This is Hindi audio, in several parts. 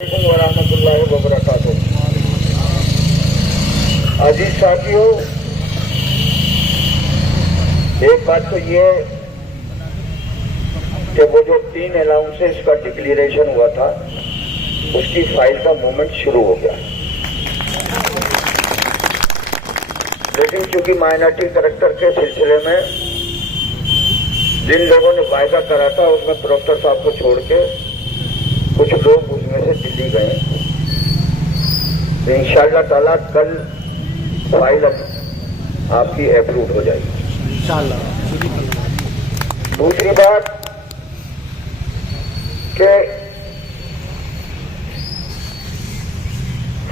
वरहमतुल्लाहि वबरकातुहू। अजीज साथियों, एक बात तो ये कि वो जो 3 अलाउंसेस का डिक्लेरेशन हुआ था उसकी फाइल का मूवमेंट शुरू हो गया, लेकिन चूंकि माइनॉरिटी करेक्टर के सिलसिले में जिन लोगों ने वायदा करा था उसमें प्रोफेसर साहब को छोड़ के कुछ लोग उसमें से दिल्ली गए, तो इंशाअल्लाह ताला कल फाइल आपकी अप्रूव हो जाएगी इंशाअल्लाह। दूसरी बात कि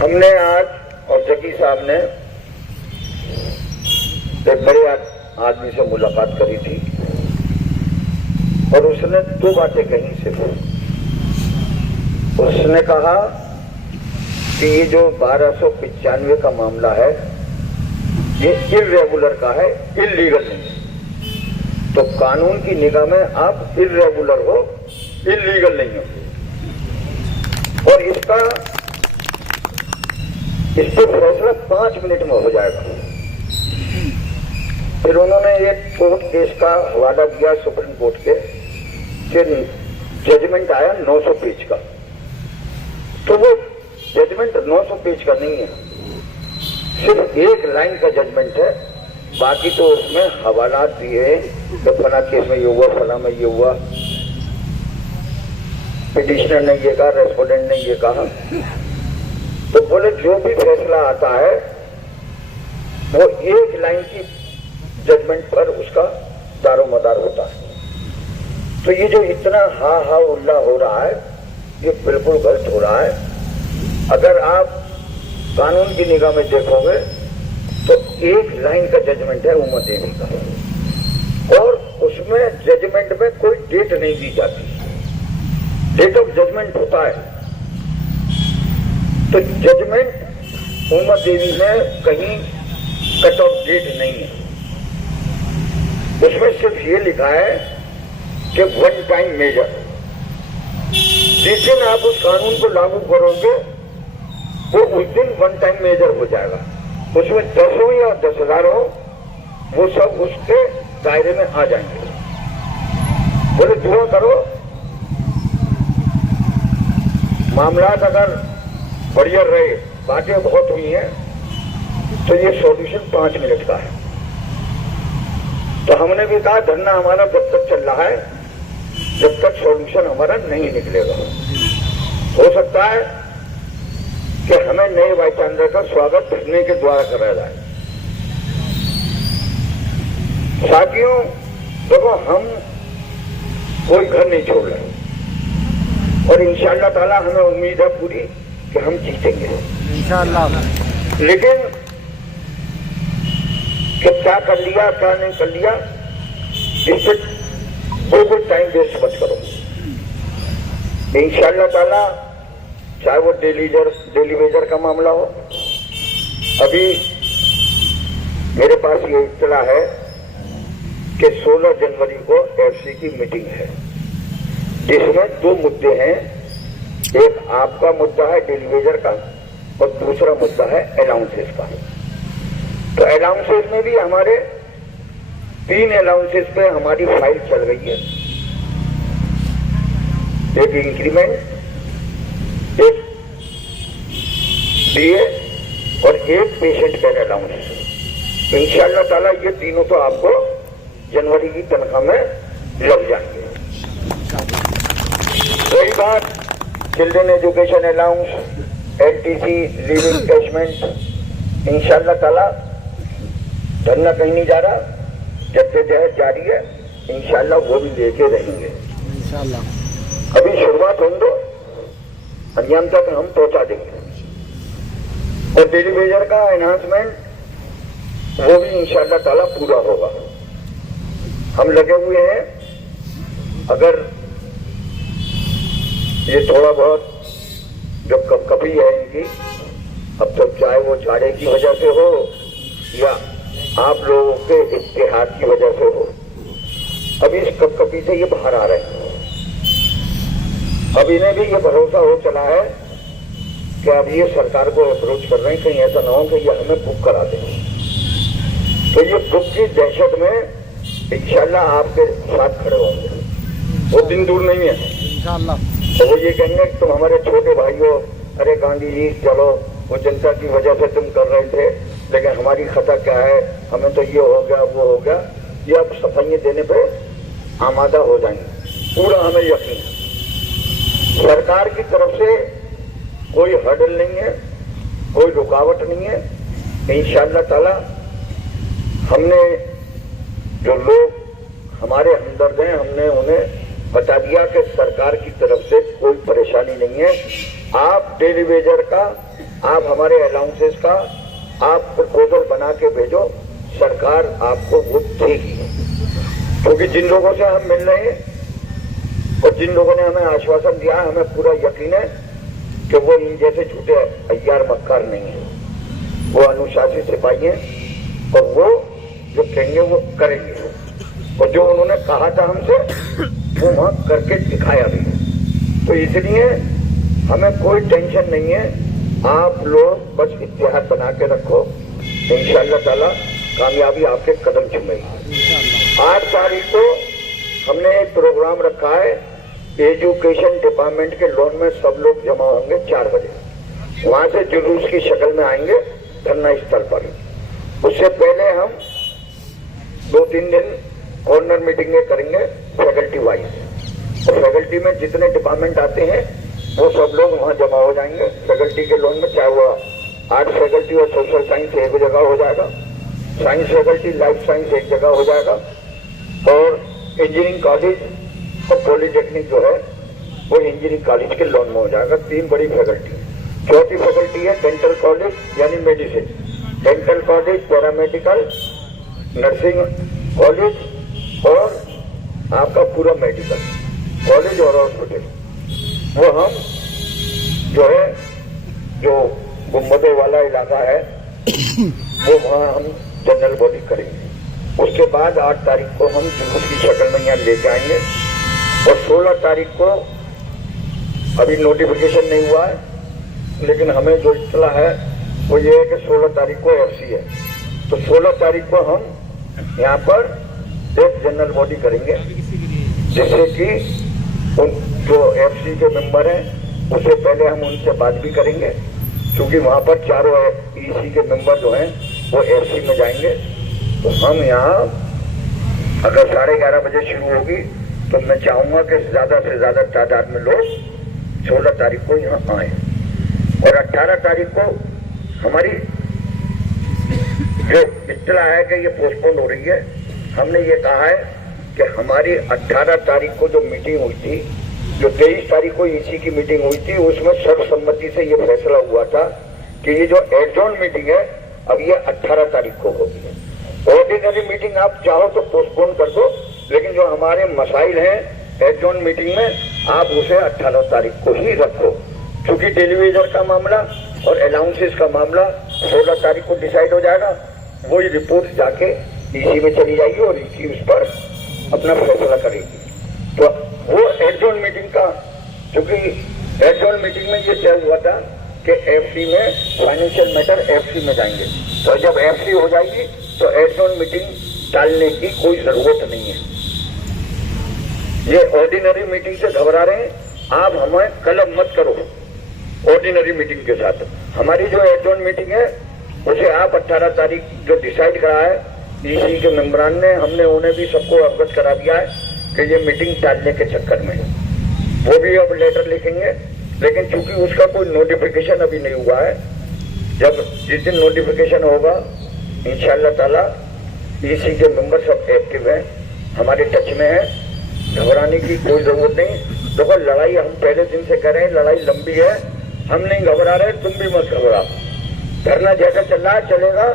हमने आज और जकी साहब ने एक बड़े आदमी से मुलाकात करी थी और उसने 2 बातें कही सिर्फ। उसने कहा कि ये जो 1295 का मामला है ये इर्रेगुलर का है, इल्लीगल नहीं है। तो कानून की निगाह में आप इर्रेगुलर हो, इल्लीगल नहीं हो, और इस पर फैसला 5 मिनट में हो जाएगा। फिर उन्होंने एक कोर्ट केस का हवाला दिया सुप्रीम कोर्ट के, जजमेंट आया 900 पेज का। तो वो जजमेंट 900 पेज का नहीं है, सिर्फ 1 लाइन का जजमेंट है। बाकी तो उसमें हवाला दिए कि फला केस में ये हुआ, फला में ये हुआ, पिटिशनर ने ये कहा, रेस्पोंडेंट ने ये कहा। तो बोले जो भी फैसला आता है वो 1 लाइन की जजमेंट पर उसका दारोमदार होता है। तो ये जो इतना हा उल्ला हो रहा है ये बिल्कुल गलत हो रहा है। अगर आप कानून की निगाह में देखोगे तो 1 लाइन का जजमेंट है उमर देवी का, और उसमें जजमेंट में कोई डेट नहीं दी जाती, डेट ऑफ जजमेंट होता है। तो जजमेंट उमर देवी में कहीं कट ऑफ डेट नहीं है, उसमें सिर्फ ये लिखा है कि 1 टाइम मेजर। जिस दिन आप उस कानून को लागू करोगे वो उस दिन 1 टाइम मेजर हो जाएगा। उसमें 10 हो या 10,000 हो, वो सब उसके दायरे में आ जाएंगे। बोले दुआ करो, मामलात अगर बढ़िया रहे, बातें बहुत हुई हैं, तो ये सॉल्यूशन 5 मिनट का है। तो हमने भी कहा धरना हमारा जब तक चल रहा है, जब तक सॉल्यूशन हमारा नहीं निकलेगा। हो सकता है कि हमें नए वाइस चांसलर का स्वागत धरने के द्वारा कराया जाए। साथियों, देखो हम कोई घर नहीं छोड़ रहे, और इंशाअल्लाह ताला हमें उम्मीद है पूरी कि हम जीतेंगे इंशाअल्लाह। लेकिन कि क्या कर लिया क्या नहीं कर लिया, इस पर कोई टाइम वेस्ट मत करो। इंशाअल्लाह ताला चाहे वो डेली वेजर का मामला हो, अभी मेरे पास ये इत्तला है कि 16 जनवरी को एफसी की मीटिंग है, जिसमें 2 मुद्दे हैं। एक आपका मुद्दा है डेली वेजर का, और दूसरा मुद्दा है अलाउंसेस का। तो अलाउंसेस में भी हमारे 3 अलाउंसेस पे हमारी फाइल चल रही है। एक इंक्रीमेंट, एक डीए और एक पेशेंट केयर अलाउंस। इंशाअल्लाह ताला ये तीनों तो आपको जनवरी की तनख्वाह में लग जाएंगे। वही बात children education allowance, LTC, leave encashment, इंशाअल्लाह ताला धरना कहीं नहीं जा रहा, जद्दोजहद जारी है, इंशाअल्लाह वो भी लेके रहेंगे इंशाअल्लाह। अभी शुरुआत होने दो, अंजाम तक हम पहुंचा देंगे। और डेली वेजर का एनहांसमेंट वो भी इंशाअल्लाह ताला पूरा होगा। हम लगे हुए हैं, अगर ये थोड़ा बहुत जो कपकपी है इनकी, अब तो चाहे वो झाड़े की वजह से हो या आप लोगों के इत्तेहाद की वजह से हो, अभी इस कपकपी से ये बाहर आ रहे हैं। अब इन्हें भी ये भरोसा हो चला है कि अब ये सरकार को अप्रोच कर रहे हैं, कहीं ऐसा ना हो कि ये हमें बुक करा दें। तो ये बुक की दहशत में इंशाल्लाह आपके साथ खड़े होंगे, वो दिन दूर नहीं है इंशाल्लाह। तो वो ये कहेंगे कि तुम हमारे छोटे भाई हो, अरे गांधी जी चलो, वो जनता की वजह से तुम कर रहे थे, लेकिन हमारी खता क्या है, हमें तो ये हो गया वो हो गया। ये अब सफाइयाँ देने पे आमादा हो जाएंगे, पूरा हमें यकीन है। सरकार की तरफ से कोई हर्डल नहीं है, कोई रुकावट नहीं है। इंशाअल्लाह ताला हमने जो लोग हमारे हमदर्द हैं, हमने उन्हें बता दिया कि सरकार की तरफ से कोई परेशानी नहीं है। आप डेली वेजर का, आप हमारे अलाउंसेस का आप प्रपोजल बना के भेजो, सरकार आपको वो देगी। क्योंकि जिन लोगों से हम मिल रहे हैं और जिन लोगों ने हमें आश्वासन दिया, हमें पूरा यकीन है कि वो इन जैसे झूठे अय्यार मक्कार नहीं है, वो अनुशासित सिपाही हैं और वो जो कहेंगे वो करेंगे। और जो उन्होंने कहा था हमसे वो वहां करके दिखाया भी। तो इसलिए हमें कोई टेंशन नहीं है, आप लोग बस इत्तेहाद बना के रखो, इंशाअल्लाह ताला कामयाबी आपके कदम चूमेगी। 8 तारीख को हमने एक प्रोग्राम रखा है, एजुकेशन डिपार्टमेंट के लॉन में सब लोग जमा होंगे 4 बजे, वहां से जुलूस की शक्ल में आएंगे धरना स्थल पर। उससे पहले हम 2-3 दिन कॉर्नर मीटिंगें करेंगे फैकल्टी वाइज, और फैकल्टी में जितने डिपार्टमेंट आते हैं वो सब लोग वहां जमा हो जाएंगे फैकल्टी के लॉन में। चाहे वो आर्ट फैकल्टी और सोशल साइंस एक जगह हो जाएगा, साइंस फैकल्टी लाइफ साइंस एक जगह हो जाएगा, और इंजीनियरिंग कॉलेज और पॉलिटेक्निक जो है वो इंजीनियरिंग कॉलेज के लॉन में हो जाएगा। 3 बड़ी फैकल्टी। चौथी फैकल्टी है डेंटल कॉलेज यानी medicine, dental college, paramedical, nursing college और आपका पूरा मेडिकल कॉलेज और हॉस्पिटल। वो हम जो है जो गुम्बदों वाला इलाका है वो वहाँ हम जनरल बॉडी करेंगे। उसके बाद 8 तारीख को हम जुलूस की शक्ल में यहाँ लेके आएंगे, और 16 तारीख को अभी नोटिफिकेशन नहीं हुआ है, लेकिन हमें जो इत्तला है वो ये है कि 16 तारीख को एफसी है। तो 16 तारीख को हम यहाँ पर एक जनरल बॉडी करेंगे, जिससे कि उन जो एफसी के मेंबर हैं उससे पहले हम उनसे बात भी करेंगे, क्योंकि वहाँ पर चारों ईसी के मेंबर जो हैं वो एफसी में जाएंगे। तो हम यहाँ अगर 11:30 बजे शुरू होगी तो मैं चाहूँगा कि ज़्यादा से ज़्यादा तादाद में लोग 16 तारीख को यहाँ आए। और 18 तारीख को हमारी जो इत्तला है कि ये पोस्टपोन हो रही है, हमने ये कहा है कि हमारी 18 तारीख को जो मीटिंग हुई थी, जो 23 तारीख को ईसी की मीटिंग हुई थी, उसमें सर्वसम्मति से ये फैसला हुआ था कि ये जो एडजॉर्न मीटिंग है अब ये 18 तारीख को होगी। ऑर्डिनरी मीटिंग आप चाहो तो पोस्टपोन कर दो, लेकिन जो हमारे मसाइल हैं एडजॉर्न मीटिंग में आप उसे 18 तारीख को ही रखो, क्योंकि टेलीविजन का मामला और अलाउंसेस का मामला 16 तारीख को डिसाइड हो जाएगा। वही रिपोर्ट जाके ईसी में चली जाएगी और ईसी उस पर अपना फैसला करेगी। तो वो एडजॉर्न मीटिंग का, क्योंकि एडजॉर्न मीटिंग में ये तय हुआ था कि एफसी में फाइनेंशियल मैटर एफसी में जाएंगे, तो जब एफसी हो जाएगी तो एडजॉर्न मीटिंग टालने की कोई जरूरत नहीं है। ये ऑर्डिनरी मीटिंग से घबरा रहे हैं, आप हमें कलम मत करो ऑर्डिनरी मीटिंग के साथ। हमारी जो एडजॉर्न मीटिंग है उसे आप 18 तारीख जो डिसाइड करा है ईसी के मेंबरान ने, हमने उन्हें भी सबको अवगत करा दिया है कि ये मीटिंग टालने के चक्कर में वो भी अब लेटर लिखेंगे, लेकिन चूंकि उसका कोई नोटिफिकेशन अभी नहीं हुआ है, जब जिस दिन नोटिफिकेशन होगा इंशाअल्लाह ताला ईसी के मेंबर सब एक्टिव हैं, हमारे टच में है, घबराने की कोई जरूरत नहीं। देखो लड़ाई हम पहले दिन से कर रहे हैं, लड़ाई लंबी है, हम नहीं घबरा रहे, तुम भी मत घबराओ। धरना जैसा चल रहा है चलेगा,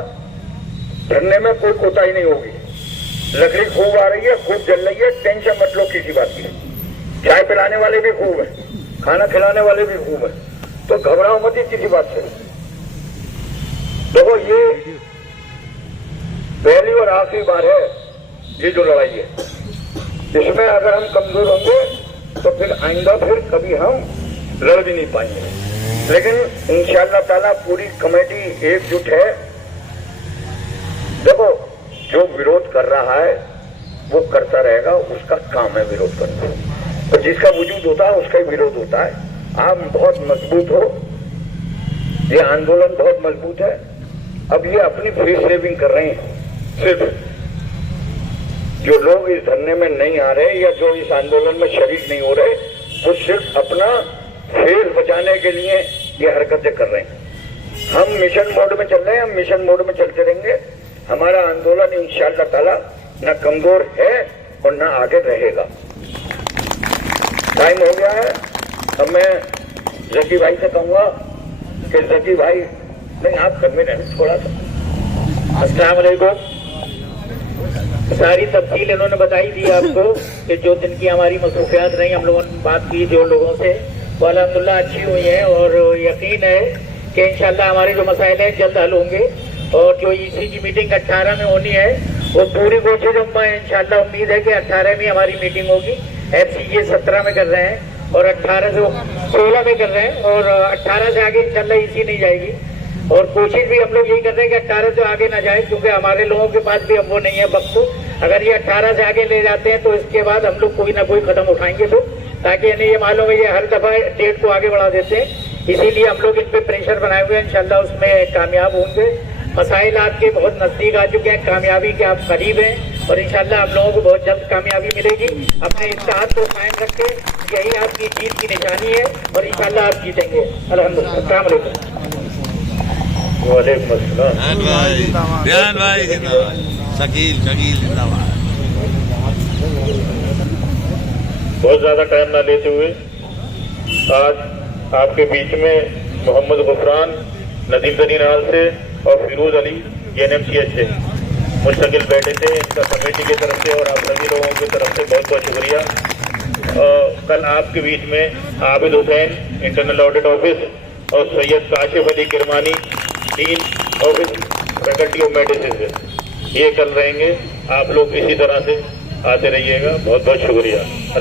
धरने में कोई कोताही नहीं होगी। लकड़ी खूब आ रही है, खूब जल रही है, टेंशन मत लो किसी बात की। चाय पिलाने वाले भी खूब है, खाना खिलाने वाले भी खूब है, तो घबराओ मत ही किसी बात से। देखो ये पहली और आखिरी बार है ये जो लड़ाई है, इसमें अगर हम कमजोर होंगे तो फिर आइंदा फिर कभी हम लड़ भी नहीं पाएंगे। लेकिन इंशाअल्लाह ताला पूरी कमेटी एकजुट है। देखो, जो विरोध कर रहा है वो करता रहेगा, उसका काम है विरोध करना, और जिसका वजूद होता है उसका ही विरोध होता है। आप बहुत मजबूत हो, ये आंदोलन बहुत मजबूत है। अब ये अपनी फेस सेविंग कर रहे हैं। सिर्फ जो लोग इस धरने में नहीं आ रहे या जो इस आंदोलन में शरीक नहीं हो रहे, वो सिर्फ अपना फेस बचाने के लिए ये हरकतें कर रहे हैं। हम मिशन मोड में चल रहे हैं, हम मिशन मोड में चलते रहेंगे। हमारा आंदोलन इंशाअल्लाह ताला न कमजोर है और न आगे रहेगा। टाइम हो गया है। अब मैं जकी भाई से कहूंगा कि जकी भाई, नहीं आप कर में रहना थोड़ा सा। अस्सलाम वालेकुम। सारी तफसील इन्होंने बताई दी आपको कि जो दिन की हमारी मसरूफियात रही, हम लोगों ने बात की जो लोगों से, वो अल्हम्दुलिल्लाह अच्छी हुई है और यकीन है कि इंशाल्लाह हमारे जो मसाइल हैं जल्द हल होंगे। और जो ईसी की मीटिंग 18 में होनी है वो पूरी कोशिश, इंशाल्लाह उम्मीद है कि 18 में हमारी मीटिंग होगी। FCA 17 में कर रहे हैं और 18 से 16 में कर रहे हैं और 18 से आगे इंशाल्लाह ईसी नहीं जाएगी। और कोशिश भी हम लोग यही कर रहे हैं कि 18 से आगे ना जाए, क्योंकि हमारे लोगों के पास भी अब वो नहीं है वक्त। अगर ये 18 से आगे ले जाते हैं तो इसके बाद हम लोग कोई ना कोई कदम उठाएंगे फिर, ताकि इन्हें ये मालूम है ये हर दफा डेट को आगे बढ़ा देते हैं। इसीलिए हम लोग इन पे प्रेशर बनाए हुए हैं, इंशाल्लाह उसमें कामयाब होंगे। मसाइल आपके बहुत नजदीक आ चुके हैं, कामयाबी के आप करीब हैं और इंशाल्लाह आप लोगों को बहुत जल्द कामयाबी मिलेगी। अपने इत्तेहाद को कायम रखें, यही आपकी जीत की निशानी है और इंशाल्लाह आप जीतेंगे। अल्हम्दुलिल्लाह। अस्सलाम वालेकुम। वालेकुम अस्सलाम। ध्यान भाई जिंदाबाद, शकील जिंदाबाद। बहुत ज्यादा टाइम ना लेते हुए आज आपके बीच में मोहम्मद गुफरान नदीम तरीन हाल से और फिरोज अली NMCH से मुस्तकिल बैठे थे। इनका कमेटी की तरफ से और आप सभी लोगों की तरफ से बहुत बहुत शुक्रिया। कल आपके बीच में Abid Hussain internal audit office और Syed Kashif Ali Kirmani dean office faculty of medicine से ये कल रहेंगे। आप लोग इसी तरह से आते रहिएगा। बहुत बहुत शुक्रिया।